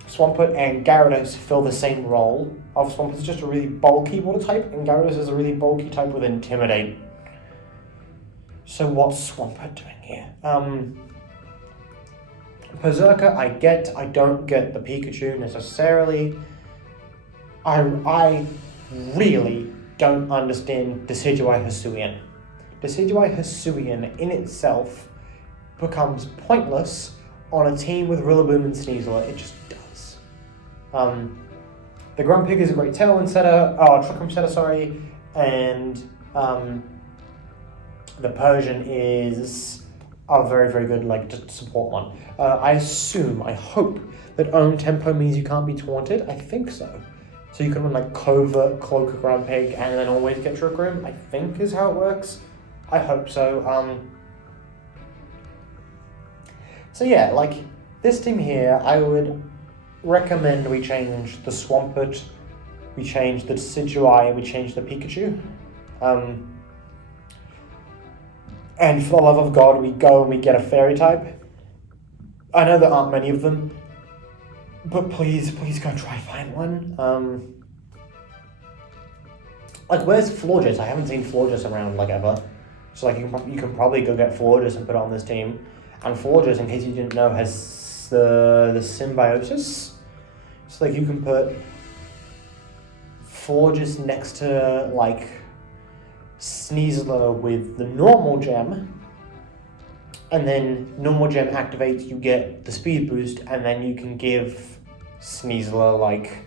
Swampert and Gyarados fill the same role. Swampert's just a really bulky water type, and Gyarados is a really bulky type with Intimidate. So what's Swampert doing here? Berserker, I don't get the Pikachu necessarily. I really don't understand Decidueye Hisuian. Decidueye Hisuian in itself becomes pointless on a team with Rillaboom and Sneasler. It just does. The Grumpig is a great Tailwind setter, Trick Room setter, sorry, and the Persian is a very, very good support one. I hope that Own Tempo means you can't be taunted. I think so. So you can run like Covert, Cloak of Ground Pig, and then always get Trick Room, I think is how it works. I hope so. So yeah, like this team here, I would recommend we change the Swampert, we change the Decidueye, we change the Pikachu. And for the love of God, we go and we get a Fairy type. I know there aren't many of them, but please go try find one. Like, where's Florges? I haven't seen Florges around, like, ever. So, like, you can probably go get Florges and put it on this team. And Florges, in case you didn't know, has the symbiosis. So, like, you can put Florges next to, like, Sneasler with the normal gem, and then normal gem activates, you get the speed boost, and then you can give Sneasler like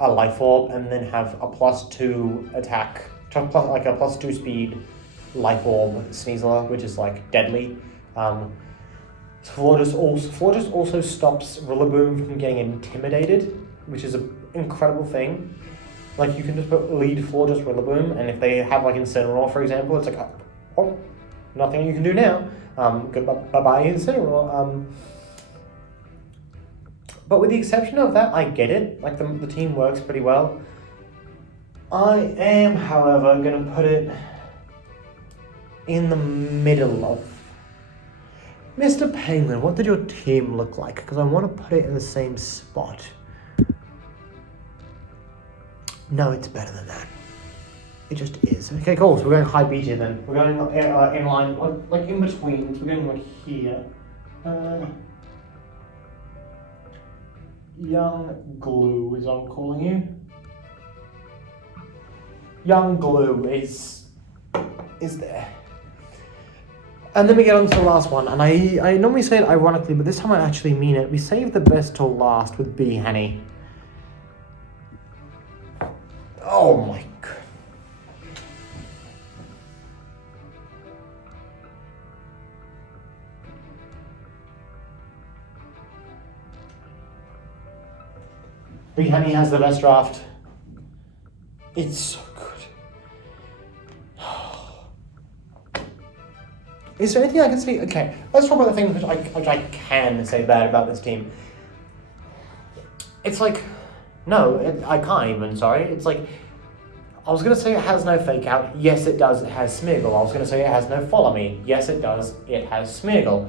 a life orb, and then have a +2 attack, like a +2 speed life orb Sneasler, which is like deadly. Florges also stops Rillaboom from getting intimidated, which is an incredible thing. Like, you can just put lead Florges Rillaboom, and if they have, like, Incineroar, for example, it's like, oh, nothing you can do now. Bye-bye, Incineroar. But with the exception of that, I get it. Like, the team works pretty well. I am, however, going to put it in the middle of... Mr. Penguin, what did your team look like? Because I want to put it in the same spot. No, it's better than that. It just is. Okay, cool. So we're going high beta then. We're going in line, like in between. So we're going like here. Young Glue is what I'm calling you. Young Glue is there. And then we get on to the last one. And I normally say it ironically, but this time I actually mean it. We saved the best till last with BHanny. Oh my god. BHanny has the best draft. It's so good. Is there anything I can say? Okay, let's talk about the things which I can say bad about this team. It's like... No, I can't even, sorry. It's like, I was going to say it has no fake out. Yes, it does. It has Smeargle. I was going to say it has no follow me. Yes, it does. It has Smeargle.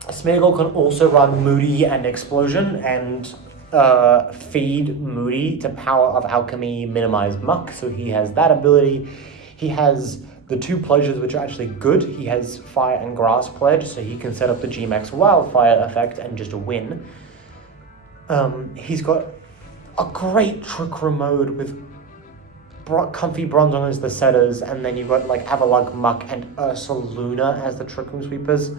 Smeargle can also run Moody and Explosion and feed Moody to Power of Alchemy, minimize Muck. So he has that ability. He has the 2 Pleasures, which are actually good. He has Fire and Grass Pledge, so he can set up the G-Max Wildfire effect and just win. He's got a great Trick Room mode with Comfy Bronzong as the setters, and then you've got like Avalugg, Muck, and Ursaluna as the Trick Room sweepers.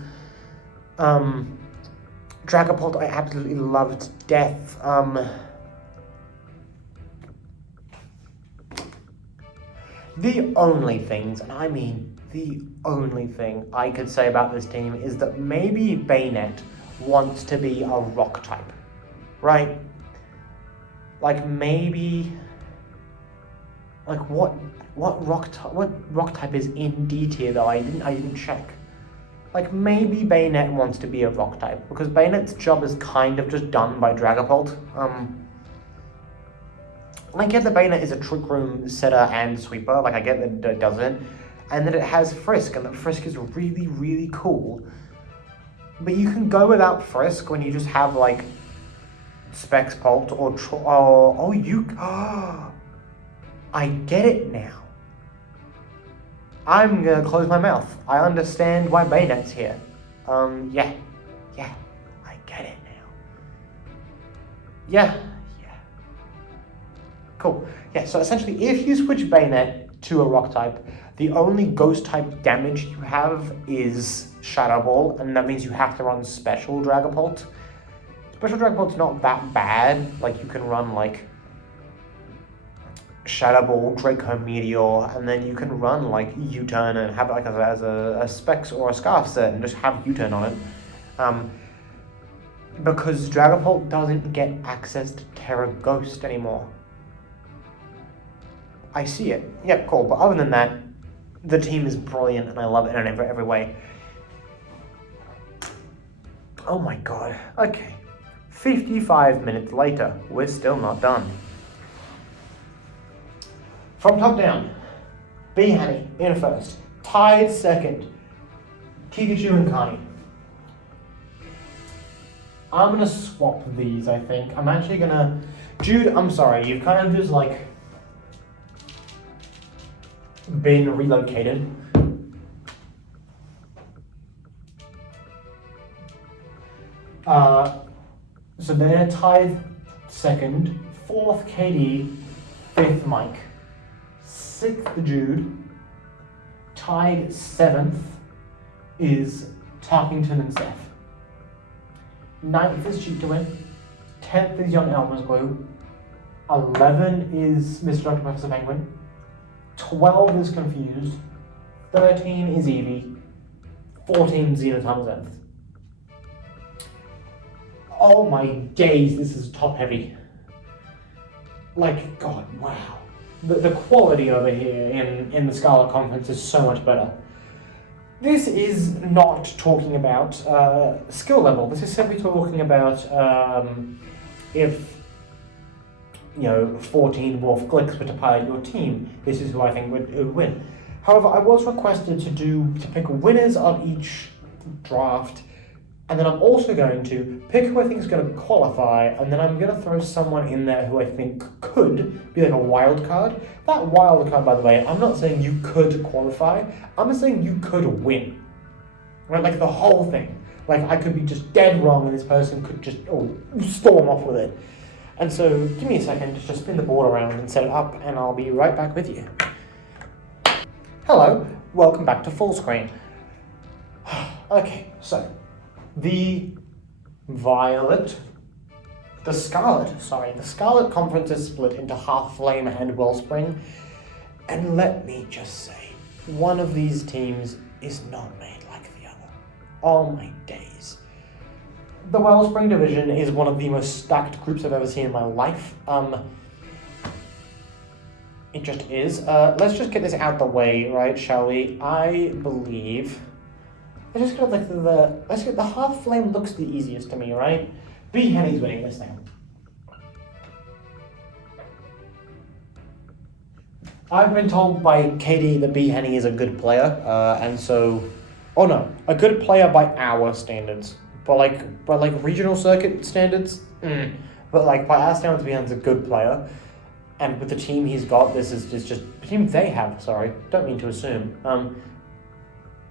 Dragapult I absolutely loved to death. The only things, and I mean the only thing I could say about this team is that maybe Bayonet wants to be a rock type. Right? Like maybe, like what rock type is in D tier though? I didn't check. Like maybe Bayonet wants to be a rock type because Bayonet's job is kind of just done by Dragapult. I get that Bayonet is a Trick Room setter and sweeper. Like I get that it does it, and that it has Frisk, and that Frisk is really really cool. But you can go without Frisk when you just have like Specs Pult or I get it now. I'm gonna close my mouth. I understand why Bayonet's here. Yeah, I get it now. Yeah. Cool. Yeah, so essentially if you switch Bayonet to a rock type, the only ghost type damage you have is Shadow Ball, and that means you have to run Special Dragapult. Special Dragapult's not that bad. Like, you can run, like, Shadow Ball, Draco Meteor, and then you can run, like, U-Turn and have it, like, as a Specs or a Scarf set and just have U-Turn on it. because Dragapult doesn't get access to Terra Ghost anymore. I see it. Yep, cool. But other than that, the team is brilliant and I love it in every way. Oh my god. Okay. 55 minutes later, we're still not done. From top down, BHanny in first, tied second, Keegachu and Carney. I'm gonna swap these, I think. I'm actually gonna... Jude, I'm sorry, you've kind of just like been relocated. So they're tied second, fourth KD, fifth Mike, sixth Jude, tied seventh is Tarkington and Seph. Ninth is CheatTwoWin, 10th is young Elmer's Glue, 11 is Mr. Dr. Professor Penguin, 12 is Confused, 13 is Eevee, 14 Xenotama Zenith. Oh my days, this is top heavy. Like, God, wow. The quality over here in the Scarlet Conference is so much better. This is not talking about skill level. This is simply talking about if, 14 Wolf Glicks were to pilot your team, this is who I think would win. However, I was requested to pick winners of each draft, and then I'm also going to pick who I think is going to qualify, and then I'm going to throw someone in there who I think could be like a wild card. That wild card, by the way, I'm not saying you could qualify, I'm saying you could win. Right, like the whole thing. Like I could be just dead wrong and this person could just storm off with it. And so give me a second to just spin the board around and set it up, and I'll be right back with you. Hello, welcome back to full screen. Okay, so the Scarlet Conference is split into Half Flame and Wellspring, and let me just say, one of these teams is not made like the other. Oh my days. The Wellspring division is one of the most stacked groups I've ever seen in my life. It just is. Let's just get this out the way, right, shall we? I believe... Let's just get the Half Flame looks the easiest to me, right? BHanny's winning this thing. I've been told by Katie that BHanny is a good player, and so... Oh no, a good player by our standards. But like regional circuit standards, But like by our standards, BHanny's a good player. And with the team he's got, this is just the team they have, sorry, don't mean to assume.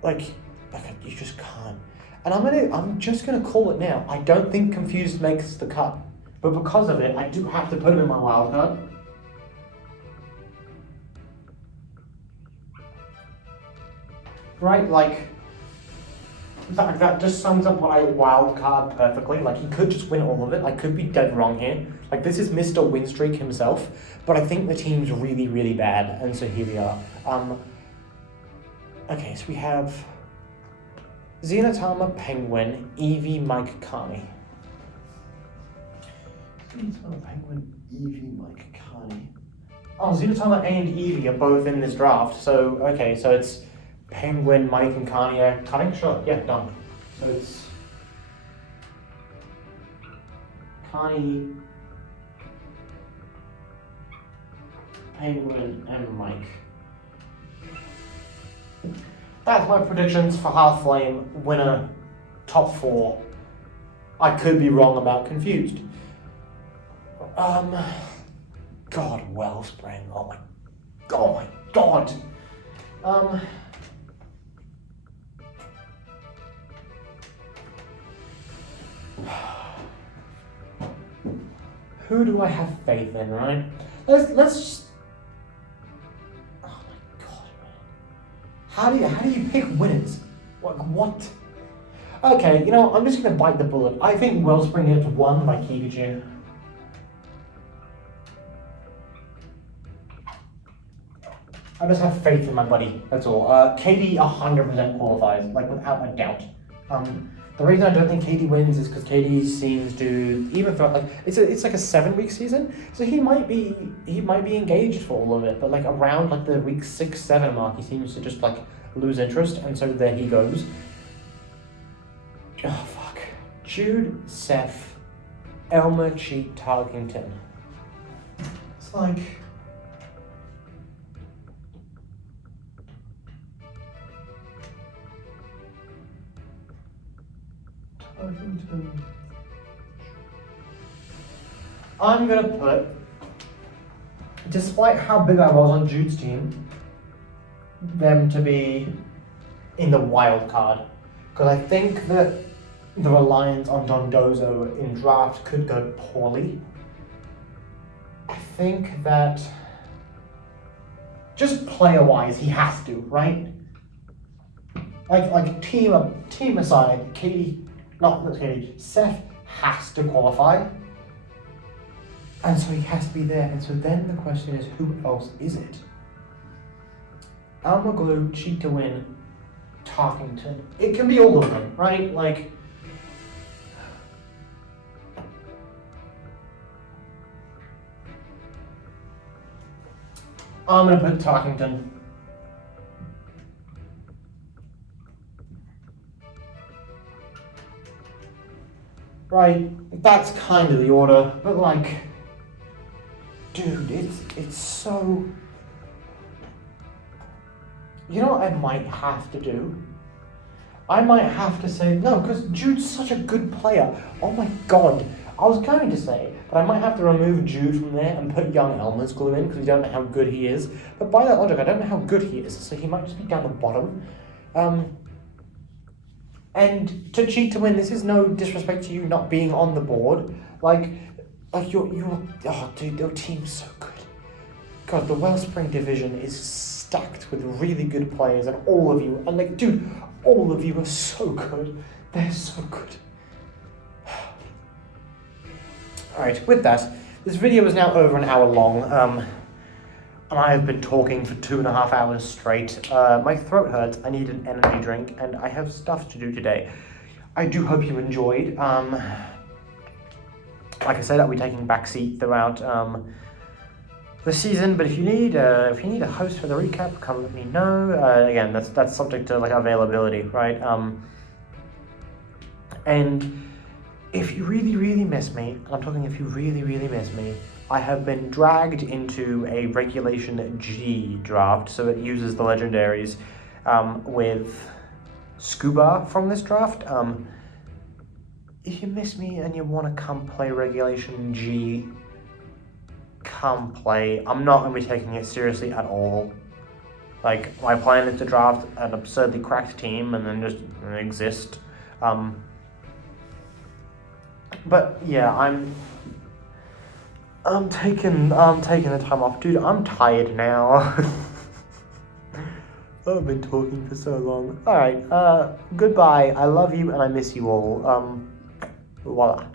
You just can't. And I'm just gonna call it now. I don't think Confused makes the cut. But because of it, I do have to put him in my wild card. Right, like that just sums up my wild card perfectly. Like he could just win all of it. I could be dead wrong here. Like this is Mr. Winstreak himself, but I think the team's really, really bad, and so here we are. Okay, so we have Xenotama, Penguin, Eevee, Mike, Carney. Xenotama, Penguin, Eevee, Mike, Carney. Oh, Xenotama and Eevee are both in this draft, so okay, so it's Penguin, Mike, and Carney are cutting? Sure, yeah, done. So it's Carney, Penguin, and Mike. That's my predictions for Half Flame, winner, top 4. I could be wrong about Confused. God, Wellspring, oh my god. Who do I have faith in, right? Let's just... Oh my god, man. How do you pick winners? Like, what? Okay, I'm just gonna bite the bullet. I think Wellspring gets won by Keegachu. I just have faith in my buddy, that's all. Katie 100% qualifies, like without a doubt. The reason I don't think Katie wins is because Katie seems to even throughout like it's like a 7-week season, so he might be engaged for all of it, but like around like the week 6-7 mark, he seems to just like lose interest, and so there he goes. Oh fuck, Jude, Seph, Elmer, Cheat, Tarkington. It's like. I'm gonna put, despite how big I was on Jude's team, them to be in the wild card. Because I think that the reliance on Dondozo in draft could go poorly. I think that just player-wise, he has to, right? Like team aside, Seph has to qualify, and so he has to be there. And so then the question is, who else is it? Elmer, CheatTwoWin, Tarkington. It can be all of them, right? Like, I'm gonna put Tarkington. Right, that's kind of the order, but like, dude, it's so. You know what I might have to do? I might have to say no, because Jude's such a good player. Oh my god, I was going to say, but I might have to remove Jude from there and put young Elmer's glue in because we don't know how good he is. But by that logic, I don't know how good he is, so he might just be down the bottom. And to CheatTwoWin, this is no disrespect to you not being on the board. Like you're oh dude, your team's so good. God, the Wellspring division is stacked with really good players, and all of you, and like, dude, all of you are so good. They're so good. Alright, with that, this video is now over an hour long, and I have been talking for 2.5 hours straight. My throat hurts, I need an energy drink, and I have stuff to do today. I do hope you enjoyed. Like I said, I'll be taking backseat throughout the season, but if you need a host for the recap, come let me know. Again, that's subject to like availability, right? And if you really miss me, and I'm talking if you really miss me, I have been dragged into a Regulation G draft, so it uses the legendaries with Scuba from this draft. If you miss me and you want to come play Regulation G, come play. I'm not going to be taking it seriously at all. Like, my plan is to draft an absurdly cracked team and then just exist. But yeah, I'm taking the time off. Dude, I'm tired now. I've been talking for so long. Alright, goodbye. I love you and I miss you all. Voila.